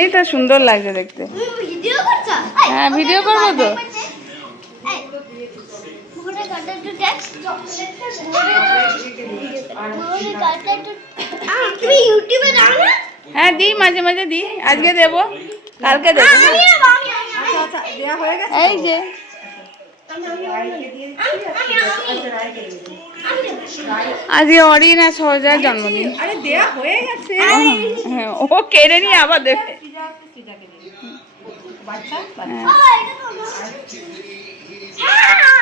এই তো সুন্দর লাগছে দেখতে। হ্যাঁ ভিডিও করবো তো। হ্যাঁ দিই, মাঝে মাঝে দিই। আজকে দেবো, কালকে দেবো। এই যে আজকে অরিন আর সহজার জন্মদিন। হ্যাঁ ও কেড়ে নিয়ে আবার দেবে।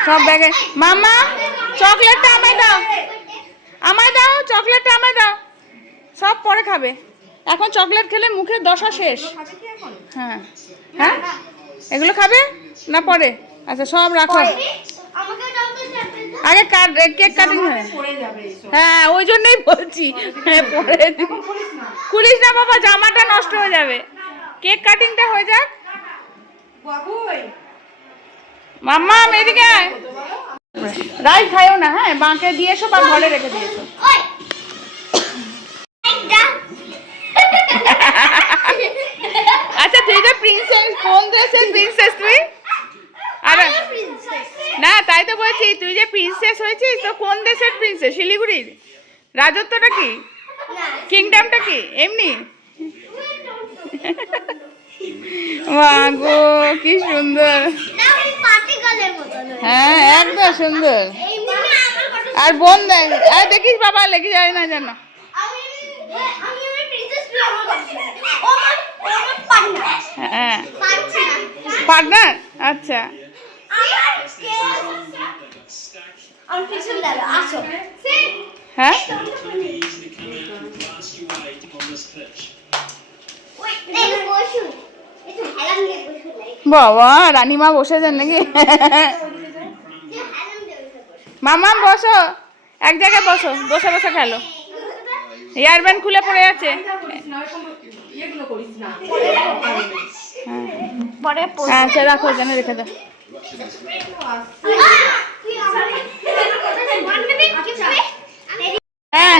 সব ব্যাগে। মামা চকলেটটা আমায় দাও, আমায় দাও চকলেটটা, আমায় দাও। সব পরে খাবে, এখন চকলেট খেলে মুখের দশা শেষ। হ্যাঁ হ্যাঁ এগুলো খাবে না পরে? আচ্ছা সব রাখো, আগে কেক কাটিং হয়। হ্যাঁ ওই জন্যই বলছি, হ্যাঁ পরে খুলিস না বাবা, জামাটা নষ্ট হয়ে যাবে। কেক কাটিংটা হয়ে যাক। মাম্মা এদিকে রাইস খাইও না, হ্যাঁ বাঁকে দিয়ে এসো বা ঘরে রেখে দিয়েছো। আচ্ছা তুই তো প্রিন্সেস, কোন দেশের প্রিন্সেস তুই? আরে না তাই তো বলছি, তুই যে প্রিন্সেস হয়েছিস তো কোন দেশের প্রিন্সেস? শিলিগুড়ির? রাজত্বটা কি, কিংডমটা কি এমনি? মাগো কি সুন্দর। হ্যাঁ একদম সুন্দর। আর বোন দেখ, আর দেখিস বাবা লেগে যায় না যেন। হ্যাঁ পার্টনার, আচ্ছা হ্যাঁ বাবা রানীমা বসেছেন নাকি? মামা বসো, এক জায়গায় বসো, বসে বসে খেলো। এয়ারব্যান্ড খুলে পড়ে আছে। আচ্ছা রাখো, জানে রেখে দাও। হ্যাঁ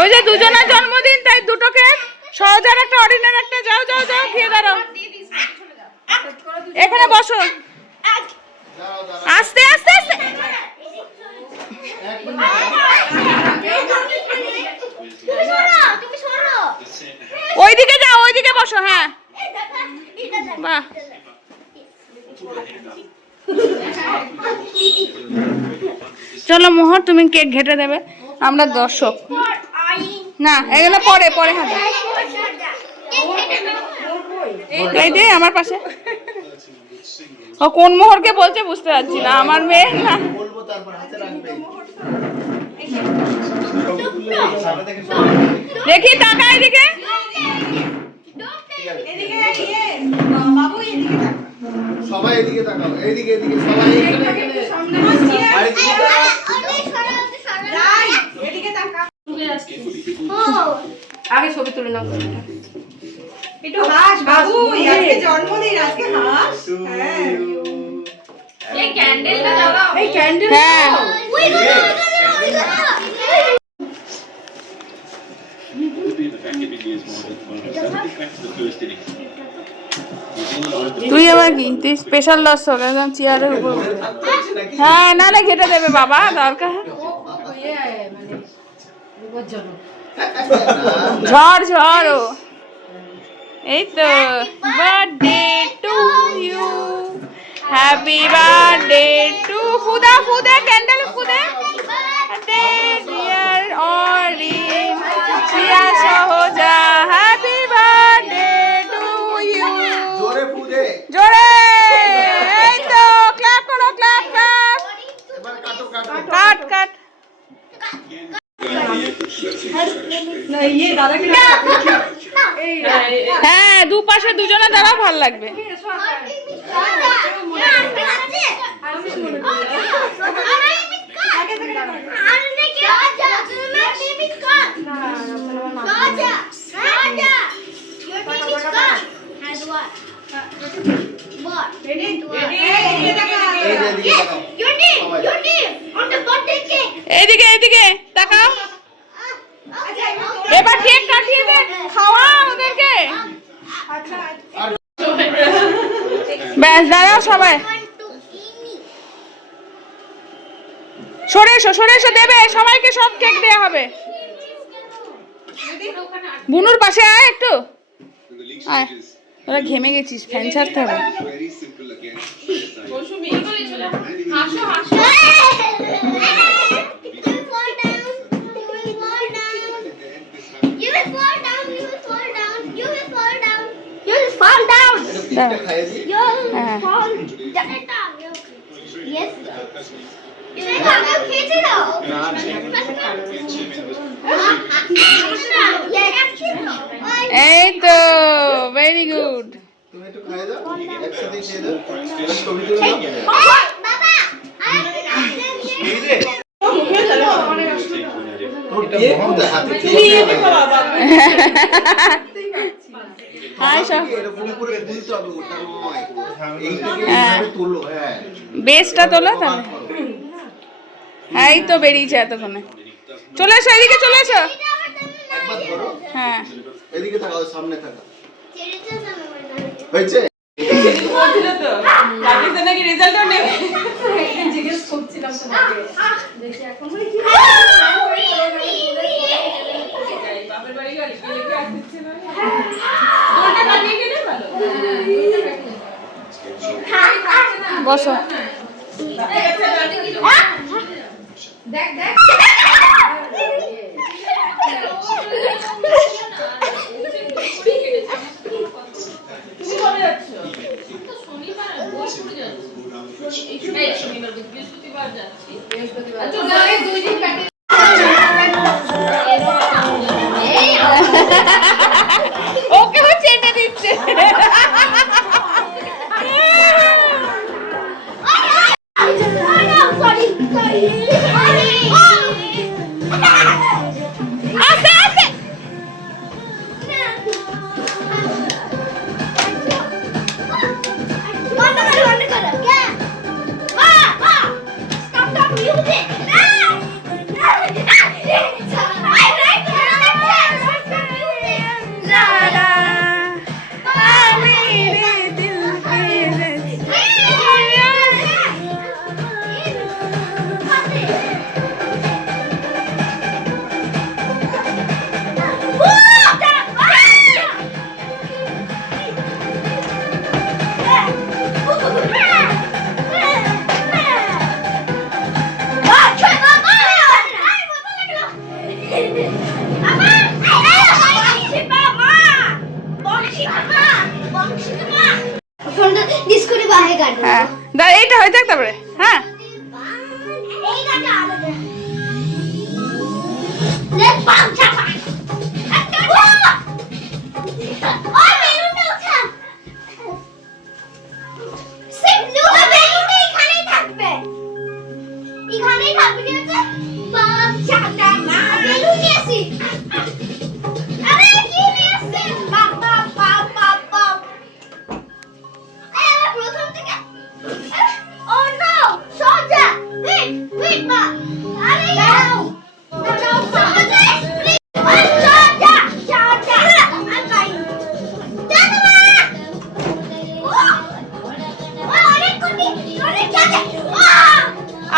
ওই যে দুজনের জন্মদিন, তাই দুটো কেক, সহজার একটা অরিনের একটা। যাও যাও যাও খেয়ে দাঁড়াও, এখানে বসো। আস্তে আস্তে আস্তে ওইদিকে যাও, ওইদিকে বসো। হ্যাঁ বাহ চলো মোহর তুমি কেক ঘেটে দেবে, আমরা দর্শক। না এগুলো পরে পরে হবে। এই যে আমার পাশে ও কোন মোহরকে বলছে বুঝতে পারছি না, আমার মেয়ে না। দেখি টাকা এদিকে, সবাই এদিকে তাকাও, এদিকে এদিকে সবাই এদিকে তাকাও। আগে ছবি তুলে নাও, একটু হাস বাবু, আজকে জন্মদিন, আজকে হাস। হ্যাঁ এই ক্যান্ডেলটা জ্বালাও, এই ক্যান্ডেল। হ্যাঁ তুই আবার কি, তুই স্পেশাল দর্শক, একদম চেয়ারের উপর। হ্যাঁ নালে ঘেটে দেবে বাবা, দরকার ঝড় ঝড়। এই তো birthday to you, happy birthday to, ফুদা ফুদে ক্যান্ডেল ফুদে, dear Orin, dear Sahaja, happy birthday to you. জোরে ফুদে, জোরে। এই তো ক্ল্যাপ করো, ক্ল্যাপ ক্ল্যাপ। এবার কাটো কাটো, কাট কাট। হ্যাঁ দুপাশে দুজনে দাঁড়াও, ভাল লাগবে। এইদিকে এইদিকে তাকাও, এবার কেক কাটিয়ে দে, খাওয়া ওদেরকে। সবাই সরে এসো দেবে সবাইকে, সব কেক দেয়া হবে। বুনুর পাশে আয় একটু, আয়। তোরা ঘেমে গেছিস, ফ্যান ছাড়তে হবে। এই তো ভেরি গুড। তুমি একটু খাই দাও, একসাথে খেয়ে দাও, ছবি তুলে দাও। বাবা এই রে তোর কেক কোথায় হাতে খেয়ে বাবা? হাই সব এটা পুরো পুরো তুলতে হবে, ওটা নয় এইটাকে এইভাবে তোলো। হ্যাঁ বেসটা তোলো তাহলে। এই তো বেরিয়েছে এতক্ষণে। চলে এসো এদিকে, চলে এসো। একবার ধরো, হ্যাঁ এদিকে তাকাও, সামনে তাকাও। হয়েছে? বলছিল তো জানিস নাকি রেজাল্টও নেবে, জিজ্ঞেস করছিলাম তোমাকে। দেখি এখন বাপের বাড়ি গেলে কি আসছে না, দোলটা কাটিয়ে গেলে ভালো। বসো। দেখ দেখ তুমি কবে যাচ্ছ? শনিবার বৃহস্পতিবার যাচ্ছি। দুই দিন কাটিয়ে ওকে ও চেটে দিচ্ছে। আস্তে আস্তে। হ্যাঁ দাঁড়া, এইটা হয়ে যাক তারপরে। হ্যাঁ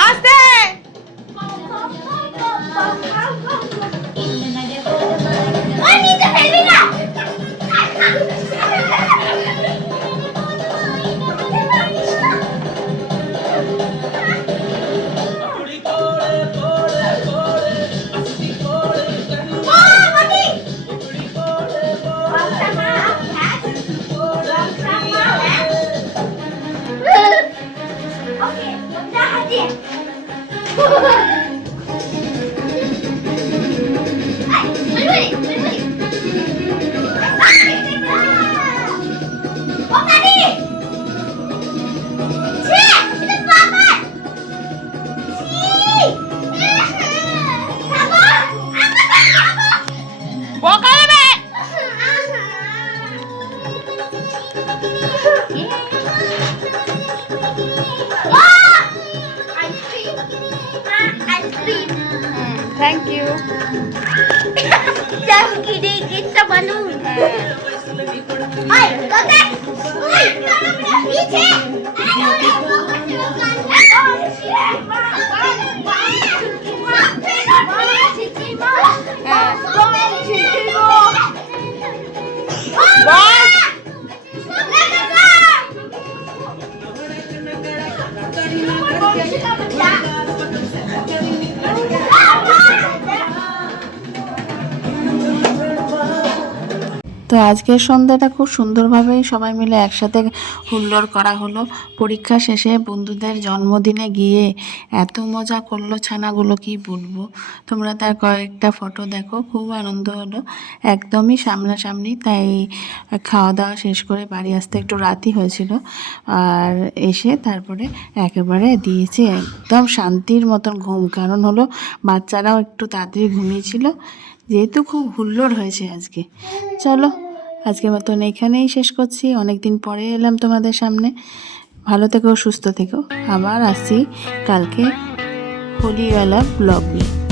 আস্তে। বকা দেবে। Thank you. Just kidding, it's a balloon. তো আজকের সন্ধ্যাটা খুব সুন্দরভাবেই সবাই মিলে একসাথে হুল্লোড় করা হলো। পরীক্ষা শেষে বন্ধুদের জন্মদিনে গিয়ে এত মজা করলো ছানাগুলো, কি বলবো। তোমরা তার কয়েকটা ফটো দেখো, খুব আনন্দ হলো, একদমই সামনাসামনি। তাই খাওয়া দাওয়া শেষ করে বাড়ি আসতে একটু রাতই হয়েছিল, আর এসে তারপরে একেবারে দিয়েছি একদম শান্তির মতন ঘুম। কারণ হলো বাচ্চারাও একটু তাড়াতাড়ি ঘুমিয়েছিল, যেহেতু খুব হুল্লোড় হয়েছে আজকে। চলো আজকের মতন এখানেই শেষ করছি, অনেক দিন পরে এলাম তোমাদের সামনে। ভালো থেকো, সুস্থ থেকো, আবার আসছি কালকে হোলিওয়ালা ব্লগ নিয়ে।